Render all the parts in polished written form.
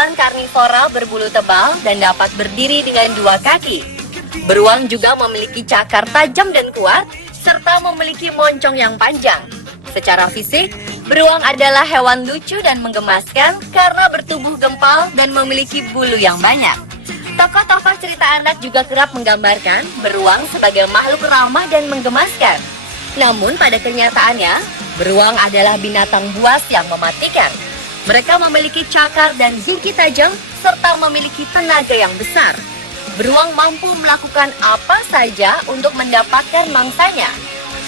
hewan karnivora berbulu tebal dan dapat berdiri dengan dua kaki. Beruang juga memiliki cakar tajam dan kuat, serta memiliki moncong yang panjang. Secara fisik, beruang adalah hewan lucu dan menggemaskan karena bertubuh gempal dan memiliki bulu yang banyak. Tokoh-tokoh cerita anak juga kerap menggambarkan beruang sebagai makhluk ramah dan menggemaskan. Namun pada kenyataannya, beruang adalah binatang buas yang mematikan. Mereka memiliki cakar dan gigi tajam serta memiliki tenaga yang besar. Beruang mampu melakukan apa saja untuk mendapatkan mangsanya.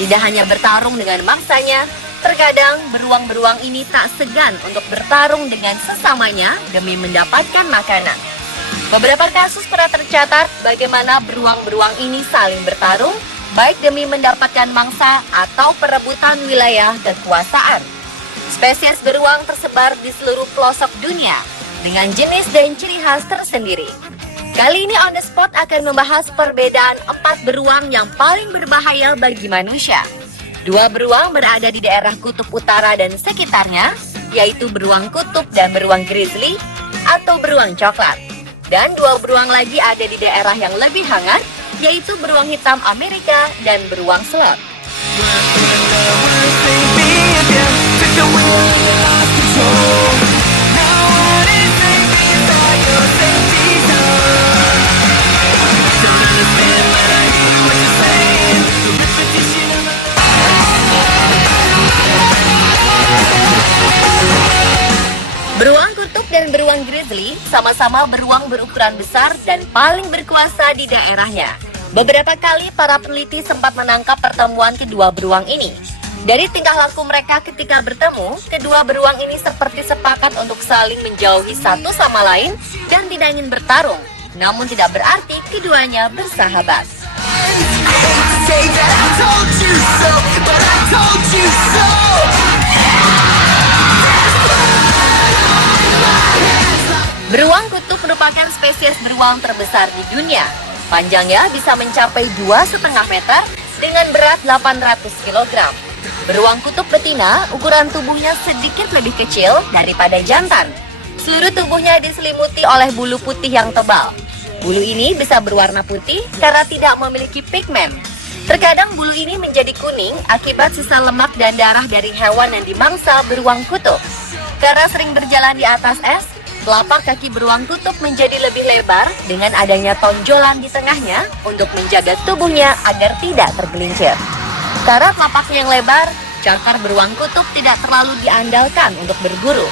Tidak hanya bertarung dengan mangsanya, terkadang beruang-beruang ini tak segan untuk bertarung dengan sesamanya demi mendapatkan makanan. Beberapa kasus pernah tercatat bagaimana beruang-beruang ini saling bertarung, baik demi mendapatkan mangsa atau perebutan wilayah kekuasaan. Spesies beruang tersebar di seluruh pelosok dunia dengan jenis dan ciri khas tersendiri. Kali ini On The Spot akan membahas perbedaan 4 beruang yang paling berbahaya bagi manusia. 2 beruang berada di daerah kutub utara dan sekitarnya, yaitu beruang kutub dan beruang grizzly atau beruang coklat. Dan 2 beruang lagi ada di daerah yang lebih hangat, yaitu beruang hitam Amerika dan beruang slot. Beruang kutub dan beruang grizzly sama-sama beruang berukuran besar dan paling berkuasa di daerahnya. Beberapa kali para peneliti sempat menangkap pertemuan kedua beruang ini. Dari tingkah laku mereka ketika bertemu, kedua beruang ini seperti sepakat untuk saling menjauhi satu sama lain dan tidak ingin bertarung. Namun tidak berarti keduanya bersahabat. Beruang kutub merupakan spesies beruang terbesar di dunia. Panjangnya bisa mencapai 2,5 meter dengan berat 800 kg. Beruang kutub betina, ukuran tubuhnya sedikit lebih kecil daripada jantan. Seluruh tubuhnya diselimuti oleh bulu putih yang tebal. Bulu ini bisa berwarna putih karena tidak memiliki pigmen. Terkadang bulu ini menjadi kuning akibat sisa lemak dan darah dari hewan yang dimangsa beruang kutub. Karena sering berjalan di atas es, telapak kaki beruang kutub menjadi lebih lebar dengan adanya tonjolan di tengahnya untuk menjaga tubuhnya agar tidak tergelincir. Karena telapaknya yang lebar, cakar beruang kutub tidak terlalu diandalkan untuk berburu.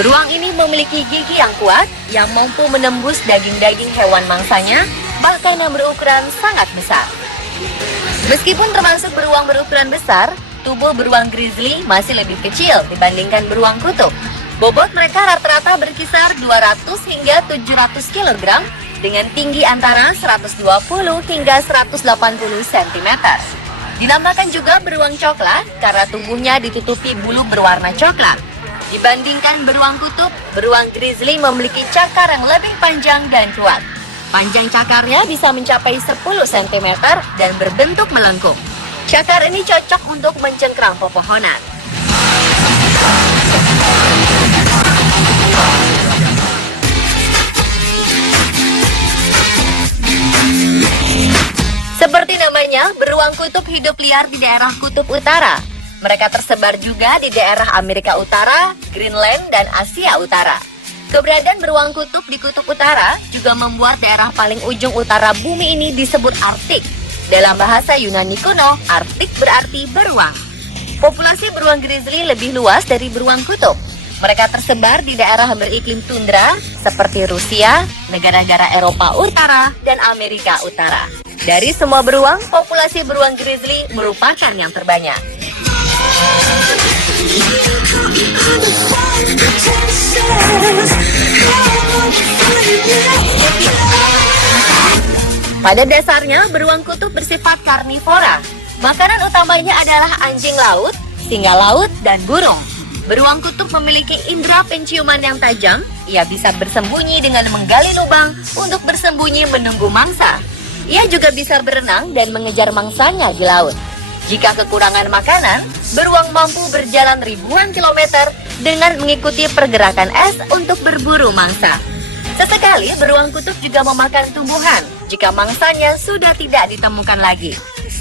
Beruang ini memiliki gigi yang kuat yang mampu menembus daging-daging hewan mangsanya, bahkan yang berukuran sangat besar. Meskipun termasuk beruang berukuran besar, tubuh beruang grizzly masih lebih kecil dibandingkan beruang kutub. Bobot mereka rata-rata berkisar 200 hingga 700 kg dengan tinggi antara 120 hingga 180 cm. Dinamakan juga beruang coklat karena tubuhnya ditutupi bulu berwarna coklat. Dibandingkan beruang kutub, beruang grizzly memiliki cakar yang lebih panjang dan kuat. Panjang cakarnya bisa mencapai 10 cm dan berbentuk melengkung. Cakar ini cocok untuk mencengkram pepohonan. Seperti namanya, beruang kutub hidup liar di daerah kutub utara. Mereka tersebar juga di daerah Amerika Utara, Greenland, dan Asia Utara. Keberadaan beruang kutub di kutub utara juga membuat daerah paling ujung utara bumi ini disebut Arktik. Dalam bahasa Yunani kuno, Arktik berarti beruang. Populasi beruang grizzly lebih luas dari beruang kutub. Mereka tersebar di daerah beriklim tundra seperti Rusia, negara-negara Eropa Utara, dan Amerika Utara. Dari semua beruang, populasi beruang grizzly merupakan yang terbanyak. Pada dasarnya, beruang kutub bersifat karnivora. Makanan utamanya adalah anjing laut, singa laut, dan burung. Beruang kutub memiliki indera penciuman yang tajam. Ia bisa bersembunyi dengan menggali lubang untuk bersembunyi menunggu mangsa. Ia juga bisa berenang dan mengejar mangsanya di laut. Jika kekurangan makanan, beruang mampu berjalan ribuan kilometer dengan mengikuti pergerakan es untuk berburu mangsa. Sesekali beruang kutub juga memakan tumbuhan jika mangsanya sudah tidak ditemukan lagi.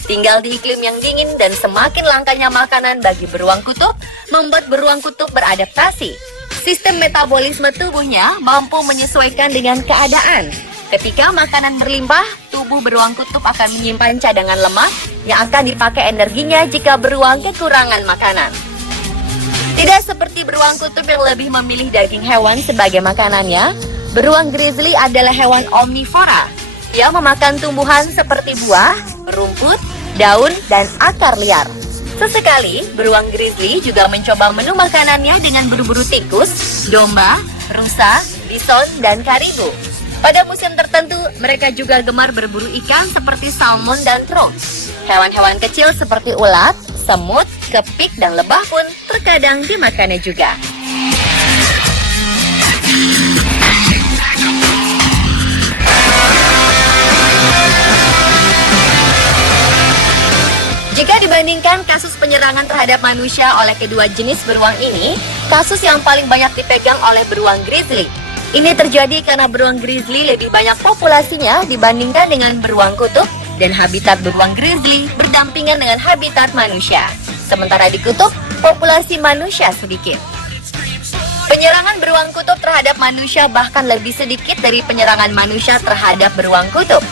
Tinggal di iklim yang dingin dan semakin langkanya makanan bagi beruang kutub membuat beruang kutub beradaptasi. Sistem metabolisme tubuhnya mampu menyesuaikan dengan keadaan. Ketika makanan berlimpah, tubuh beruang kutub akan menyimpan cadangan lemak yang akan dipakai energinya jika beruang kekurangan makanan. Tidak seperti beruang kutub yang lebih memilih daging hewan sebagai makanannya, beruang grizzly adalah hewan omnivora. Ia memakan tumbuhan seperti buah, rumput, daun, dan akar liar. Sesekali, beruang grizzly juga mencoba menu makanannya dengan berburu tikus, domba, rusa, bison, dan karibu. Pada musim tertentu, mereka juga gemar berburu ikan seperti salmon dan trout. Hewan-hewan kecil seperti ulat, semut, kepik, dan lebah pun terkadang dimakannya juga. Jika dibandingkan kasus penyerangan terhadap manusia oleh kedua jenis beruang ini, kasus yang paling banyak dipegang oleh beruang grizzly. Ini terjadi karena beruang grizzly lebih banyak populasinya dibandingkan dengan beruang kutub, dan habitat beruang grizzly berdampingan dengan habitat manusia. Sementara di kutub, populasi manusia sedikit. Penyerangan beruang kutub terhadap manusia bahkan lebih sedikit dari penyerangan manusia terhadap beruang kutub.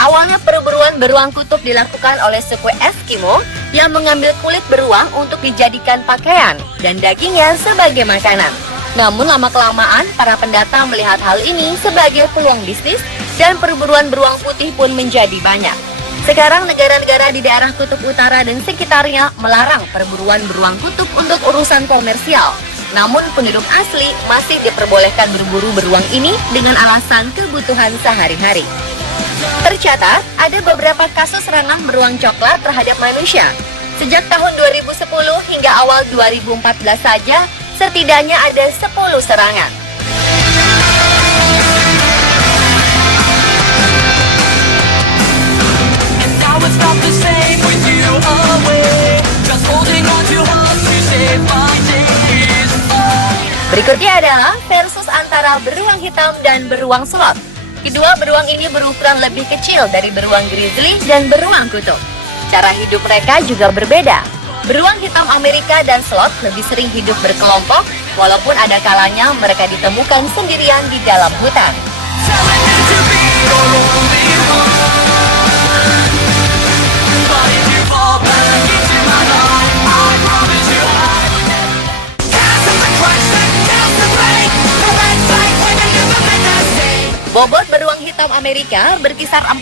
Awalnya perburuan beruang kutub dilakukan oleh suku Eskimo yang mengambil kulit beruang untuk dijadikan pakaian dan dagingnya sebagai makanan. Namun lama-kelamaan para pendatang melihat hal ini sebagai peluang bisnis dan perburuan beruang putih pun menjadi banyak. Sekarang negara-negara di daerah kutub utara dan sekitarnya melarang perburuan beruang kutub untuk urusan komersial. Namun penduduk asli masih diperbolehkan berburu beruang ini dengan alasan kebutuhan sehari-hari. Tercatat, ada beberapa kasus serangan beruang coklat terhadap manusia. Sejak tahun 2010 hingga awal 2014 saja, setidaknya ada 10 serangan. Berikutnya adalah versus antara beruang hitam dan beruang slot. Kedua beruang ini berukuran lebih kecil dari beruang grizzly dan beruang kutub. Cara hidup mereka juga berbeda. Beruang hitam Amerika dan slot lebih sering hidup berkelompok, walaupun ada kalanya mereka ditemukan sendirian di dalam hutan. Bobot beruang hitam Amerika berkisar 40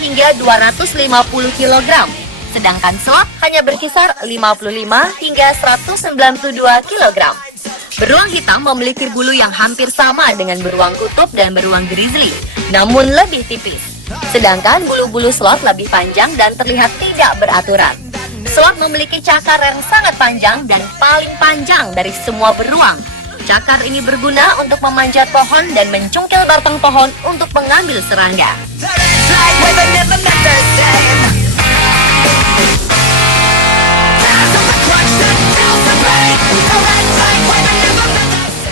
hingga 250 kg, sedangkan slot hanya berkisar 55 hingga 192 kg. Beruang hitam memiliki bulu yang hampir sama dengan beruang kutub dan beruang grizzly, namun lebih tipis. Sedangkan bulu-bulu slot lebih panjang dan terlihat tidak beraturan. Slot memiliki cakar yang sangat panjang dan paling panjang dari semua beruang. Cakar ini berguna untuk memanjat pohon dan mencungkil batang pohon untuk mengambil serangga.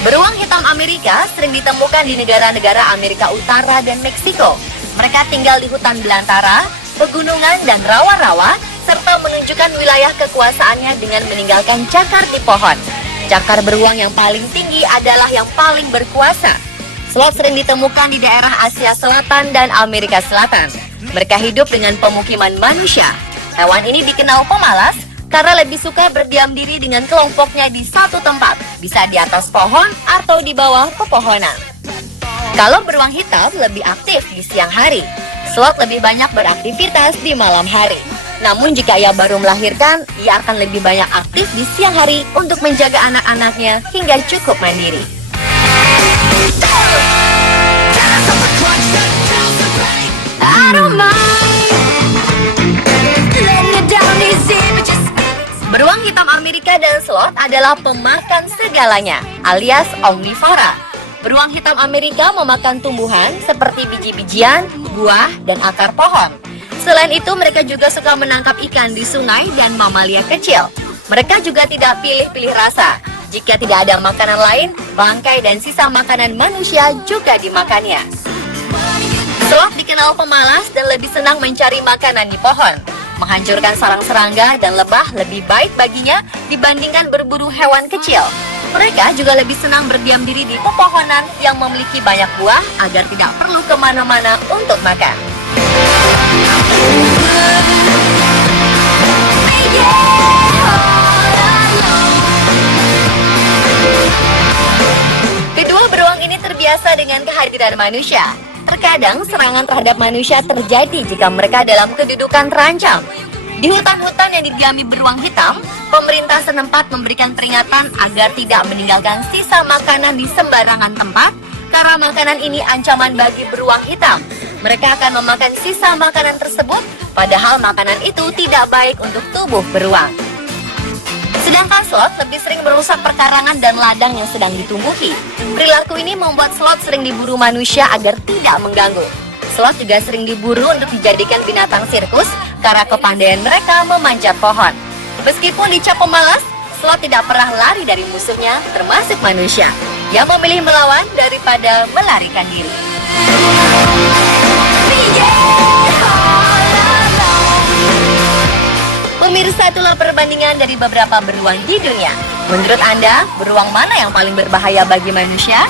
Beruang hitam Amerika sering ditemukan di negara-negara Amerika Utara dan Meksiko. Mereka tinggal di hutan belantara, pegunungan, dan rawa-rawa, serta menunjukkan wilayah kekuasaannya dengan meninggalkan cakar di pohon. Cakar beruang yang paling tinggi adalah yang paling berkuasa. Slot sering ditemukan di daerah Asia Selatan dan Amerika Selatan. Mereka hidup dengan pemukiman manusia. Hewan ini dikenal pemalas karena lebih suka berdiam diri dengan kelompoknya di satu tempat, bisa di atas pohon atau di bawah pepohonan. Kalau beruang hitam lebih aktif di siang hari, slot lebih banyak beraktivitas di malam hari. Namun jika ia baru melahirkan, ia akan lebih banyak aktif di siang hari untuk menjaga anak-anaknya hingga cukup mandiri. Beruang hitam Amerika dan slot adalah pemakan segalanya, alias omnivora. Beruang hitam Amerika memakan tumbuhan seperti biji-bijian, buah, dan akar pohon. Selain itu, mereka juga suka menangkap ikan di sungai dan mamalia kecil. Mereka juga tidak pilih-pilih rasa. Jika tidak ada makanan lain, bangkai dan sisa makanan manusia juga dimakannya. Sloth dikenal pemalas dan lebih senang mencari makanan di pohon. Menghancurkan sarang serangga dan lebah lebih baik baginya dibandingkan berburu hewan kecil. Mereka juga lebih senang berdiam diri di pepohonan yang memiliki banyak buah agar tidak perlu kemana-mana untuk makan. Kedua beruang ini terbiasa dengan kehadiran manusia. Terkadang serangan terhadap manusia terjadi jika mereka dalam kedudukan terancam. Di hutan-hutan yang didiami beruang hitam, pemerintah setempat memberikan peringatan agar tidak meninggalkan sisa makanan di sembarangan tempat, karena makanan ini ancaman bagi beruang hitam. Mereka akan memakan sisa makanan tersebut, padahal makanan itu tidak baik untuk tubuh beruang. Sedangkan sloth lebih sering merusak perkarangan dan ladang yang sedang ditumbuhi. Perilaku ini membuat sloth sering diburu manusia agar tidak mengganggu. Sloth juga sering diburu untuk dijadikan binatang sirkus karena kepandaian mereka memanjat pohon. Meskipun dicap pemalas, sloth tidak pernah lari dari musuhnya, termasuk manusia, yang memilih melawan daripada melarikan diri. Pemirsa, itulah perbandingan dari beberapa beruang di dunia. Menurut Anda, beruang mana yang paling berbahaya bagi manusia?